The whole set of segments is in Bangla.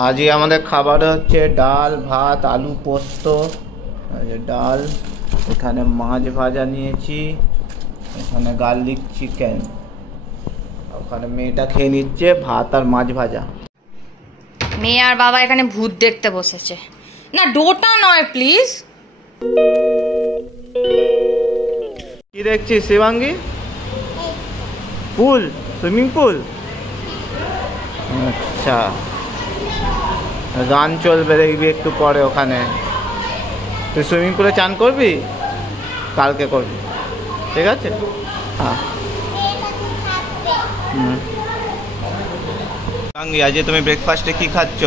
আজই আমাদের খাবারে হচ্ছে ডাল ভাত আলু পোস্ত, ডাল, এখানে মাছ ভাজা নিয়েছি, এখানে গার্লিক চিকেন, ওখানে মেয়েটা খেয়ে নিচ্ছে ভাত আর মাছ ভাজা। মেয়ে আর বাবা এখানে ভূত দেখতে বসেছে। না ডোটা নয় প্লিজ। কি দেখছিস শিবাঙ্গী? পুল, সুইমিং পুল। আচ্ছা, গান চলবে দেখবি একটু পরে ওখানে। তুই সুইমিং পুলে চান করবি? কালকে করবি, ঠিক আছে? হ্যাঁ। শিবাঙ্গী, আজ তুমি ব্রেকফাস্টে কি খাচ্ছ?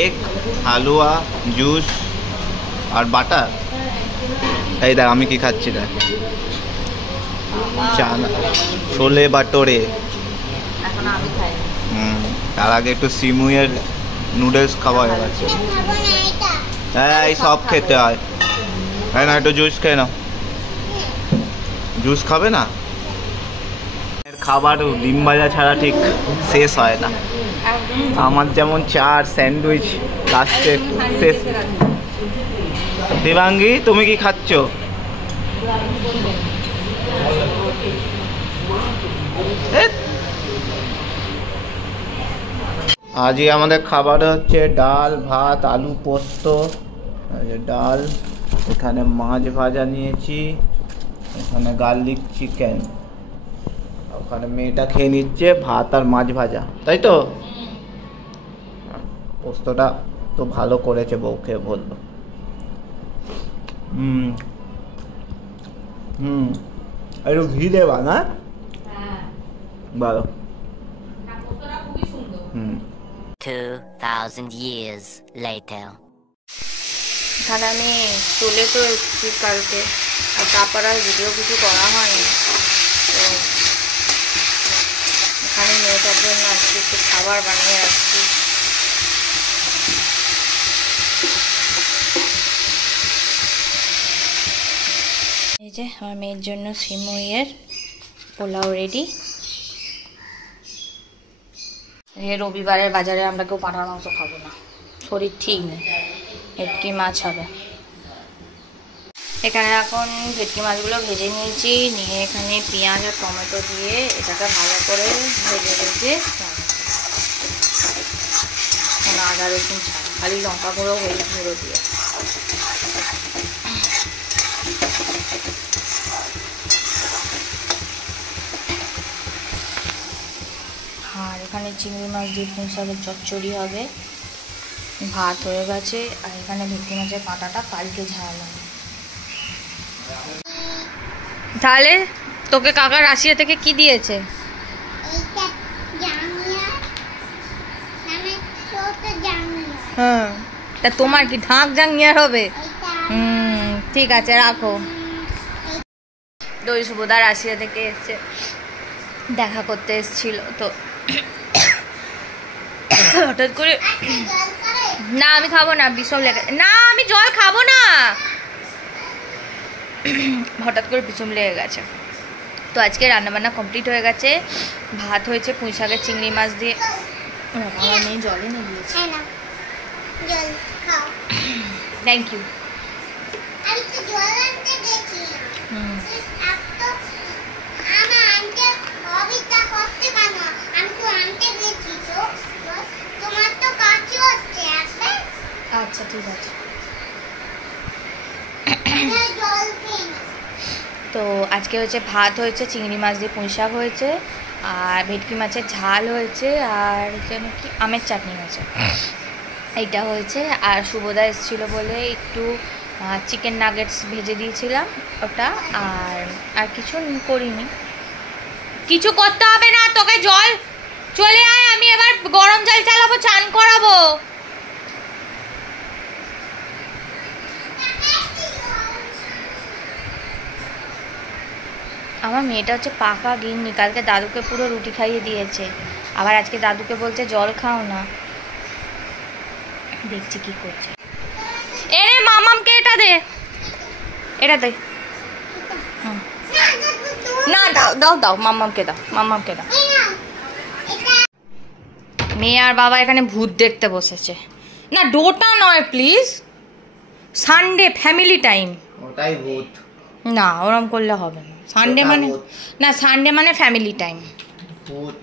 এগ, হালুয়া, জুস আর বাটার। এই দেখ আমি কি খাচ্ছি, দেখ চানা, ছোলে বাটোরে। তার আগে একটু সিমুইয়ের নুডলস খাওয়া হয়ে গেছে। হ্যাঁ এই সব খেতে হয়। হ্যাঁ না, একটু জুস খেয়ে নাও। জুস খাবে না? খাবার ডিম ভাজা ছাড়া ঠিক শেষ হয় না। আমার যেমন চার স্যান্ডউইচ লাস্টে শেষ। দেবাঙ্গী, তুমি কি খাচ্ছ? আজই আমাদের খাবারে হচ্ছে ডাল ভাত আলু পোস্ত, ডাল, এখানে মাছ ভাজা নিয়েছি, এখানে গার্লিক চিকেন, ওখানে মেয়েটা খেয়ে নিচ্ছে ভাত আর মাছ ভাজা, তাই তো? পোস্তটা তো ভালো করেছে, বউ খেয়ে বললো। একটু ঘি দেবা না? ভালো। 2000 years later. এখানে আমি চলে তো এসেছি কালকে, আর তারপর আর ভিডিও কিছু করা হয়নি। তো এখানে মেয়েটার জন্য আজকে একটু খাবার বানিয়ে রাখছি। এই যে আমার মেয়ের জন্য সিমুইয়ের পোলাও রেডি। রবিবারের বাজারে আমরা কেউ পাঁঠার মাংস খাবো না, শরীর ঠিক নেই। ভেটকি মাছ হবে। এখানে এখন ভেটকি মাছগুলো ভেজে নিয়েছি, নিয়ে এখানে পেঁয়াজ আর টমেটো দিয়ে এটাকে ভালো করে ভেজে ভেজে আদা রসুন ছাড়া, খালি লঙ্কা গুঁড়ো হলুদ গুঁড়ো দিয়ে। আর এখানে চিংড়ি মাছ দিয়ে পুঁই শাকের চচ্চড়ি হবে। ভাত হয়ে গেছে, আর এখানে ভেটকি মাছের কাঁটাটা কালকে ঝাল হবে। তাহলে তোকে কাকা রাশিয়া থেকে কি দিয়েছে? হ্যাঁ, তা তোমার কি ঢাক জাঙ্গিয়ার হবে? ঠিক আছে, রাখো। দই সুবোদা রাশিয়া থেকে এসছে, দেখা করতে এসছিল। তো হঠাৎ করে, না আমি খাবো না, বিষম লেগে, না আমি জল খাবো না, হঠাৎ করে বিষম লেগে গেছে। তো আজকে রান্নাবান্না কমপ্লিট হয়ে গেছে। ভাত হয়েছে পুঁই শাকের চিংড়ি মাছ দিয়ে। আমার মেয়ে জল এনে দিয়েছে। Thank you. আচ্ছা ঠিক আছে। তো আজকে হচ্ছে ভাত হয়েছে, চিংড়ি মাছ দিয়ে পুঁই শাক হয়েছে, আর ভেটকি মাছের ঝাল হয়েছে, আর যেন কি আমের চাটনি হয়েছে, এইটা হয়েছে। আর শুভদা এসেছিলো বলে একটু চিকেন নাগেটস ভেজে দিয়েছিলাম ওটা, আর কিছু করিনি। কিছু করতে হবে না তোকে, জল চলে আয়, আমি এবার গরম জল চালাবো, চান করাবো। আমার মেয়েটা হচ্ছে পাকা গিন্নি, কালকে দাদুকে পুরো রুটি খাইয়ে দিয়েছে, আবার আজকে দাদুকে বলছে জল খাও না। দেখছি কি করছে। এ রে মামামকে এটা দে, এটা দে। না দাও দাও দাও, মামামকে দাও, মামামকে দাও। মেয়ে আর বাবা এখানে ভূত দেখতে বসেছে। না ডোটা নয় প্লিজ, সানডে ফ্যামিলি টাইম। ওটাই ভূত। না ওরম করলে হবে না, সানডে মানে না, সানডে মানে ফ্যামিলি টাইম। ভূত।